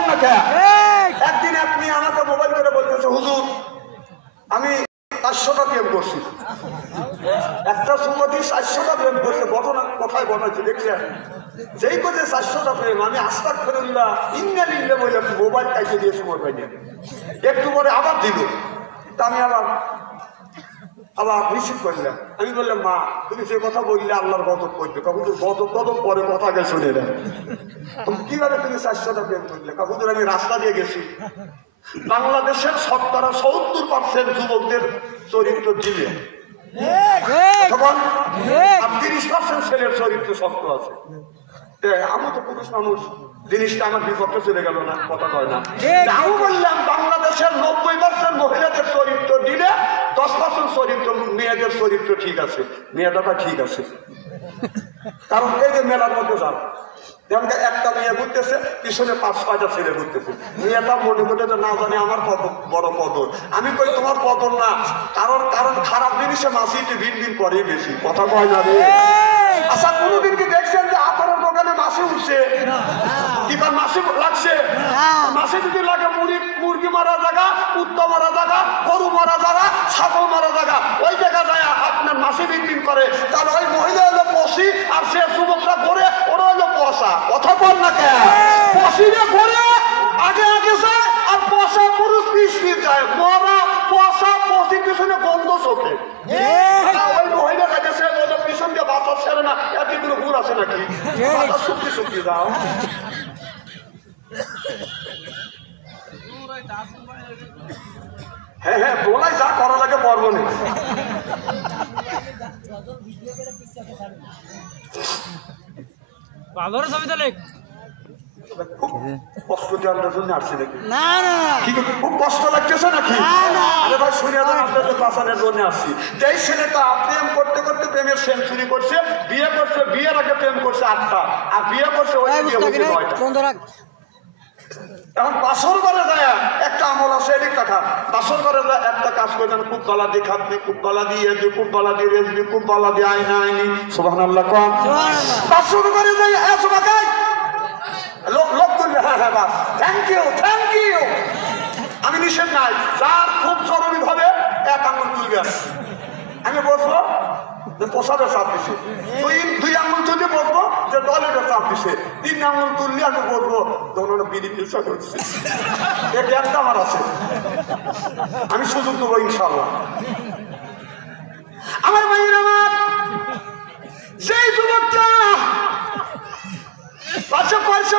বল না কে? একদিন আপনি আমাকে মোবাইল করে বলতেছে, হুজুর আমি 400টা প্রেম করছি। একটা যুবতী 400টা প্রেম করছে। ঘটনা কোথায় ঘটাচ্ছে দেখছেন? যেই করছে 400টা প্রেম, আমি আস্তাগফিরুল্লাহ ইন্না লিল্লাহি বলে মোবাইল কাইটে দিয়েছি মোবাইলে। একটু পরে আবার দিল, তা আমি আবার রিসিভ করলাম। আমি বললাম, মা তুমি যে কথা বললে আল্লাহর গজব করবে। কাকুর গজব পরে কথা গে শুনে না, কিভাবে তুমি 400টা প্রেম করলে? কাকুর আমি রাস্তা দিয়ে গেছি, বাংলাদেশের 70% যুবকদের চরিত্র দিলে, তখন 30% ছেলের চরিত্র শক্ত আছে। আমি তো পুরুষ মানুষ, জিনিসটা আমার বিপক্ষে চলে গেল না, কথা কয় না। আমি বললাম বাংলাদেশের 90% মহিলাদের চরিত্র দিলে 10% চরিত্র মেয়েদের চরিত্র ঠিক আছে, মেয়েটা ঠিক আছে। কারণ এই যে মেলার মধ্যে যান, একটা মেয়ে ঘুরতেছে, পিছনে 5-6টা ছেলে ঘুরতেছে। মেয়েটা মনে মনে না জানি আমার কত বড় কদর। আমি কই তোমার কদর না, কারণ খারাপ জিনিসে মাসিটি ভিন ভিন করে বেশি, কথা কয় না রে। আচ্ছা কোনদিন কি দেখছেন যে আতরের দোকানে মাসি উঠছে? কিবার মাসি লাগছে? মাসি যদি লাগে মুরগি মারা জায়গা, কুত্তা মারা জায়গা, গরু মারা জায়গা, ছাগল মারা জায়গা, ওই জায়গা যায় আপনার মাসি বিক্রি করে। তাহলে ওই মহিলা হলো পশি, আর সে যুবকরা করে ওরা হলো পশা। কথা বল না কেন? পশিরে করে আগে আগে যায়, আর পশা পুরুষ পিছ যায়। মরা পশা পশি পিছনে গন্ধ চোখে। ওই মহিলা কাছে সে পিছন দিয়ে বাতাস ছেড়ে না, এতগুলো গুড় আছে নাকি? বাতাস শুকিয়ে শুকিয়ে যাও। হ্যাঁ হ্যাঁ বলাই যা করা লাগে পর্ব নেই। খুব কষ্ট দেওয়ার জন্য আসছে নাকি? খুব কষ্ট লাগতেছে নাকি? আরে ভাই শুনে আপনাদের বাঁচানোর জন্য আসছি। যেই ছেলেটা প্রেম করতে করতে প্রেমের সেঞ্চুরি করছে, বিয়ে করছে, বিয়ের আগে প্রেম করছে 8টা, আর বিয়ে করছে ওই বিয়ে করছে 9টা। এখন বাসর করে যায় একটা আমল আছে, এদিক কাঠা বাসর করে যায় একটা কাজ করবেন, খুব গলা দিয়ে খাতনি, খুব গলা দিয়ে খুব গলা দিয়ে রেসবি, খুব গলা দিয়ে আইনা আইনি, সুবহানাল্লাহ কম। বাসর করে যায় এসবাকাই লোক করবে, হ্যাঁ হ্যাঁ বাস, থ্যাংক ইউ থ্যাংক ইউ। আমি নিষেধ নাই, যার খুব জরুরি ভাবে 1 আঙুল তুলবে। আমি বসবো যে পোষাবে চাপ দিছে, 2 আঙুল তুলে বসবো যে দলের চাপ দিছে, 3 আঙুল তুললে আমি বসবো ধরুন বিড়ি পিলসা করছি। এ জ্ঞানটা আমার আছে, আমি সুযোগ দেবো ইনশাল্লাহ। আমার ভাইয়ের আমার যেই যুবকটা বাচ্চা পয়সা